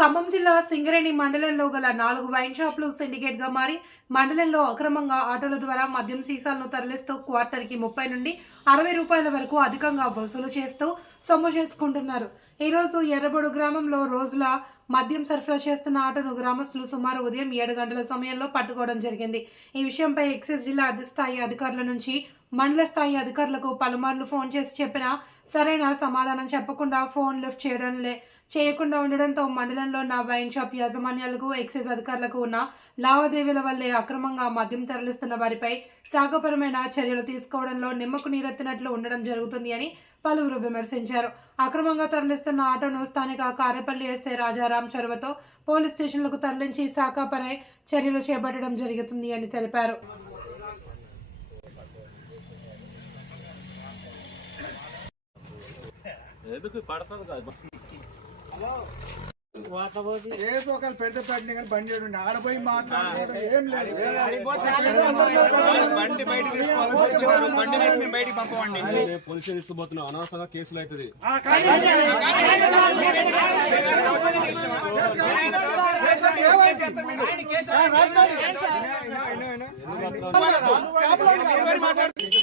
ఖమ్మం జిల్లా సింగరేణి మండలంలో గల నాలుగు వైన్ షాపులు సిండికేట్గా మారి మండలంలో అక్రమంగా ఆటోల ద్వారా మద్యం సీసాలను తరలిస్తూ క్వార్టర్కి ముప్పై నుండి అరవై రూపాయల వరకు అధికంగా వసూలు చేస్తూ సొమ్ము చేసుకుంటున్నారు. ఈరోజు ఎర్రబొడు గ్రామంలో రోజుల మద్యం సరఫరా చేస్తున్న ఆటోను గ్రామస్తులు సుమారు ఉదయం ఏడు గంటల సమయంలో పట్టుకోవడం జరిగింది. ఈ విషయంపై ఎక్సైజ్ జిల్లా అధిస్థాయి అధికారుల నుంచి మండల స్థాయి అధికారులకు పలుమార్లు ఫోన్ చేసి చెప్పినా సరైన సమాధానం చెప్పకుండా ఫోన్ లిఫ్ట్ చేయడం లే చేయకుండా ఉండడంతో మండలంలో ఉన్న వైన్ షాప్ యాజమాన్యాలకు ఎక్సైజ్ అధికారులకు ఉన్న లావాదేవీల వల్లే అక్రమంగా మద్యం తరలిస్తున్న వారిపై శాఖపరమైన చర్యలు తీసుకోవడంలో నిమ్మకు నీరెత్తినట్లు ఉండడం జరుగుతుంది అని పలువురు విమర్శించారు. అక్రమంగా తరలిస్తున్న ఆటోను స్థానిక కారేపల్లి ఎస్ఐ రాజారాం చొరవతో పోలీస్ స్టేషన్లకు తరలించి శాఖపరై చర్యలు చేపట్టడం జరుగుతుంది అని తెలిపారు. ఎందుకు పడుతుంది కాదు ఏదో ఒక పెద్ద పెట్టిన కానీ బండి ఏడు ఆడపోయి మాట్లాడలేదు ఏం లేదు బండి బయట తీసుకోవాలి బండి మేము బయటికి పంపవండి పోలీస్ స్టేషన్ తీసుకుపోతున్నావు అనవసరంగా కేసులు అవుతుంది కేసెట్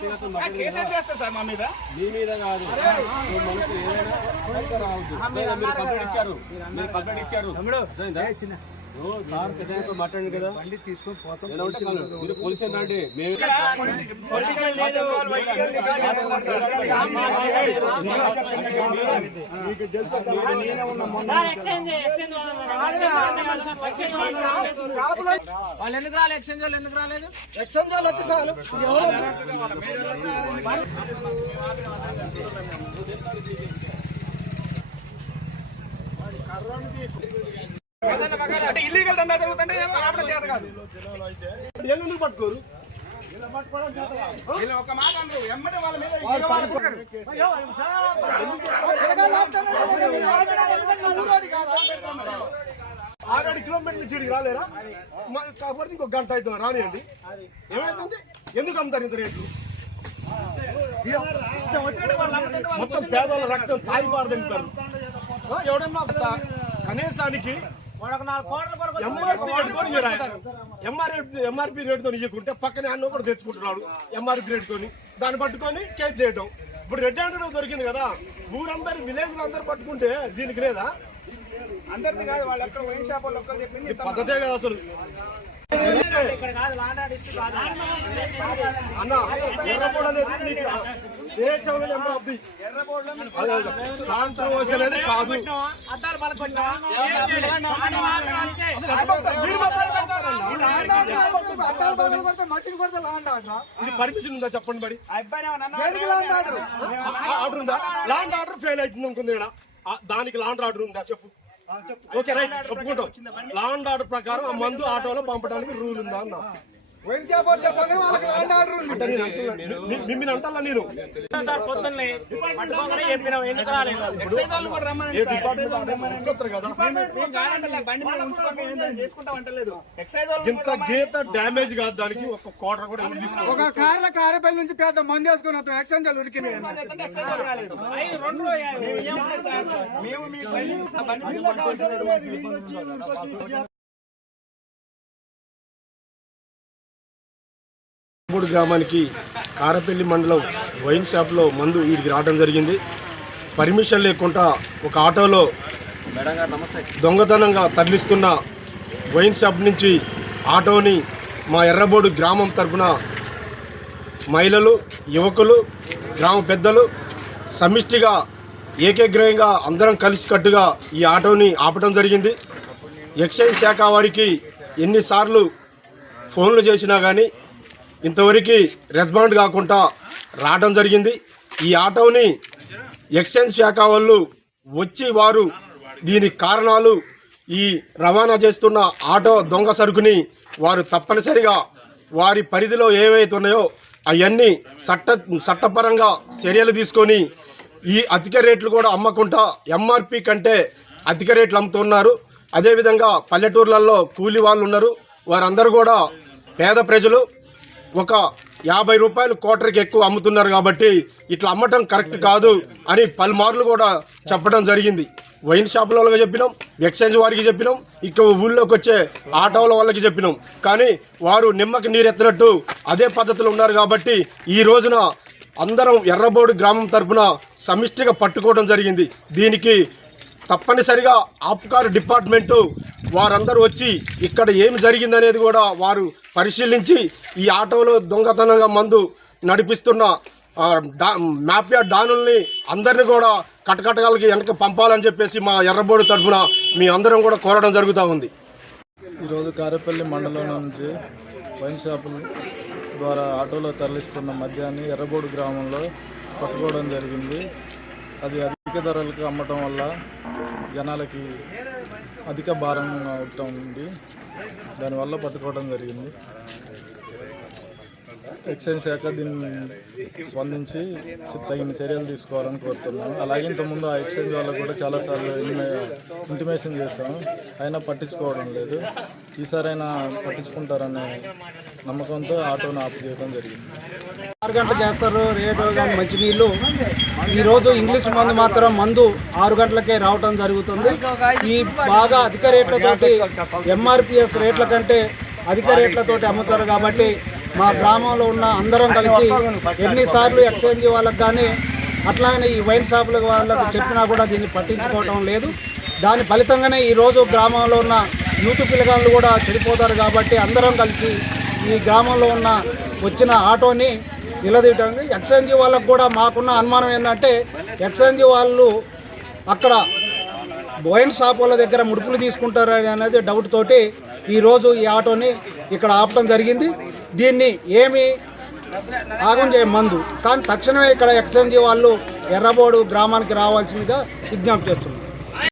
సార్ మా మీద. మీ మీద కాదు. మనకు ఏదైనా రావద్దు. మీరు కంప్లైంట్ ఇచ్చారు. మీరు కంప్లైంట్ ఇచ్చారు. సార్ పెద్ద ఆయనతో మాట్లాడండి కదా. బండి తీసుకొని పోతాం. మీరు పోలీస్ రండి? మేము పొలిటికల్ లీడర్ వాళ్ళు వాళ్ళు ఎందుకు రాలేదు? ఎక్స్చేంజ్ వాళ్ళు ఎందుకు రాలేదు? ఎక్స్చేంజ్ వాళ్ళు వస్తే చాలు ఇది ఎవరు? అంటే ఇల్లీగల్ దందా జరుగుతుంటే ఆపడం చేత కాదు. ఎందుకు పట్టుకోరు వీళ్ళు ఒక మాట ఎమ్మటే వాళ్ళ మీద ఆరేడు కిలోమీటర్ల చీడికి రాలేరా? మ- కాకపోతే ఇంకొక గంట అవుతుంది? రానియండి. ఏమైతుంది ఎందుకు అమ్ముతారు ఇంత రేట్లు? ఇష్టం వాళ్ళు మొత్తం పేదవాళ్ళ రక్తం తాగి పారదంటారు ఎవడన్నా కనీసానికి ఎంఆర్పీ రేట్తో ఎంఆర్పీ ఎంఆర్పీ రేట్తో ఇవ్వకుంటే పక్కనే అన్న కూడా తెచ్చుకుంటున్నాడు ఎంఆర్పీ రేట్ తోని దాన్ని పట్టుకొని కేసు చేయటం. ఇప్పుడు రెడ్ హ్యాండెడ్ దొరికింది కదా ఊరందరి విలేజ్ అందరు పట్టుకుంటే దీనికి లేదా? అందరిది కాదు వాళ్ళు ఎక్కడ వైన్ షాప్ వాళ్ళు ఒక్కరు చెప్పింది ఇది పద్ధతే కదా అసలు. కాంట్రవర్సీ అనేది కాదు. ఇది పర్మిషన్ ఉందా? చెప్పండి ఆర్డర్ ఉందా? లాండ్ ఆర్డర్ ఫెయిల్ అవుతుంది అనుకుంది దానికి లాండ్ ఆర్డర్ ఉందా? చెప్పు. Okay right. ఒప్పుకుంటాం లాండ్ ఆర్డర్ ప్రకారం ఆ మందు ఆటోలో పంపడానికి రూల్ ఉందా అన్నా మిమ్మల్ని నేను? ఇంత గీత డ్యామేజ్ కాదు దానికి ఒక క్వార్టర్ కూడా. ఒక కార్ల కారపల్లి నుంచి పెద్ద మంది వేసుకుని వస్తాం ఎక్సైజ్ వాళ్ళు రాలేదు. మేము మీ మూడు గ్రామానికి కారపల్లి మండలం వైన్ షాప్లో మందు వీడికి రావడం జరిగింది. పర్మిషన్ లేకుండా ఒక ఆటోలో దొంగతనంగా తరలిస్తున్న వైన్ షాప్ నుంచి ఆటోని మా ఎర్రబోడు గ్రామం తరపున మహిళలు యువకులు గ్రామ పెద్దలు సమిష్టిగా ఏకగ్రహంగా అందరం కలిసికట్టుగా ఈ ఆటోని ఆపడం జరిగింది. ఎక్సైజ్ శాఖ వారికి ఎన్నిసార్లు ఫోన్లు చేసినా కానీ ఇంతవరకు రెస్పాండ్ కాకుండా రావడం జరిగింది. ఈ ఆటోని ఎక్స్చేంజ్ శాఖ వాళ్ళు వచ్చి వారు దీని కారణాలు ఈ రవాణా చేస్తున్న ఆటో దొంగ సరుకుని వారు తప్పనిసరిగా వారి పరిధిలో ఏవైతే ఉన్నాయో అవన్నీ చట్ట చట్టపరంగా చర్యలు తీసుకొని ఈ అధిక రేట్లు కూడా అమ్మకుండా ఎంఆర్పి కంటే అధిక రేట్లు అమ్ముతున్నారు. అదేవిధంగా పల్లెటూర్లలో కూలి వాళ్ళు ఉన్నారు. వారందరూ కూడా పేద ప్రజలు. ఒక యాభై రూపాయలు కోటరికి ఎక్కువ అమ్ముతున్నారు కాబట్టి ఇట్లా అమ్మటం కరెక్ట్ కాదు అని పలుమార్లు కూడా చెప్పడం జరిగింది. వైన్ షాపుల వాళ్ళకి చెప్పినాం ఎక్స్చేంజ్ వారికి చెప్పినాం ఇక్కడ ఊళ్ళోకి వచ్చే ఆటోల వాళ్ళకి చెప్పినాం. కానీ వారు నిమ్మకి నీరెత్తినట్టు అదే పద్ధతిలో ఉన్నారు కాబట్టి ఈ రోజున అందరం ఎర్రబోడు గ్రామం తరపున సమిష్టిగా పట్టుకోవడం జరిగింది. దీనికి తప్పనిసరిగా ఆప్కార్ డిపార్ట్మెంటు వారందరూ వచ్చి ఇక్కడ ఏమి జరిగిందనేది కూడా వారు పరిశీలించి ఈ ఆటోలో దొంగతనంగా మందు నడిపిస్తున్న ఆ, డా డానుల్ని అందరిని కూడా కటకటకాలకి వెనక పంపాలని చెప్పేసి మా ఎర్రబోడు తరఫున మీ అందరం కూడా కోరడం జరుగుతూ ఉంది. ఈరోజు కారేపల్లి మండలం నుంచి వైన్ షాపుల ద్వారా ఆటోలో తరలిస్తున్న మద్యాన్ని ఎర్రబోడు గ్రామంలో పట్టుకోవడం జరిగింది. అది అధిక ధరలకు అమ్మటం వల్ల జనాలకి అధిక భారం అవుతూ ఉంది. దానివల్ల పట్టుకోవడం జరిగింది. ఎక్సైజ్ శాఖ దీన్ని స్పందించి తగిన చర్యలు తీసుకోవాలని కోరుతున్నాను. అలాగే ఇంతకుముందు ఆ ఎక్సైజ్ వాళ్ళకు కూడా చాలాసార్లు ఇంటిమేషన్ చేస్తాము అయినా పట్టించుకోవడం లేదు. ఈసారైనా పట్టించుకుంటారనే నమ్మకంతో ఆటోను ఆపు చేయడం జరిగింది. ఆరు గంటలు చేస్తారు రేటు కానీ మంచినీళ్ళు ఈరోజు ఇంగ్లీష్ మందు మాత్రం మందు ఆరు గంటలకే రావటం జరుగుతుంది. ఈ బాగా అధిక రేట్లతోటి ఎంఆర్పిఎస్ రేట్ల కంటే అధిక రేట్లతోటి అమ్ముతారు కాబట్టి మా గ్రామంలో ఉన్న అందరం కలిసి ఎన్నిసార్లు ఎక్స్చేంజ్ వాళ్ళకి కానీ అట్లానే ఈ వైన్ షాపుల వాళ్ళకు చెప్పినా కూడా దీన్ని పట్టించుకోవటం లేదు. దాని ఫలితంగానే ఈరోజు గ్రామంలో ఉన్న యూత్ పిల్లగాళ్ళు కూడా చెడిపోతారు కాబట్టి అందరం కలిసి ఈ గ్రామంలో ఉన్న వచ్చిన ఆటోని నిలదీయటం ఎక్స్ఎన్జి వాళ్ళకు కూడా మాకున్న అనుమానం ఏంటంటే ఎక్స్ఎన్జి వాళ్ళు అక్కడ బోయిన్ షాప్ వాళ్ళ దగ్గర ముడుపులు తీసుకుంటారు అనేది డౌట్ తోటి ఈరోజు ఈ ఆటోని ఇక్కడ ఆపడం జరిగింది. దీన్ని ఏమి ఆగం చేయ మందు. కానీ తక్షణమే ఇక్కడ ఎక్స్ఎన్జి వాళ్ళు ఎర్రబోడు గ్రామానికి రావాల్సిందిగా విజ్ఞప్తి చేస్తున్నారు.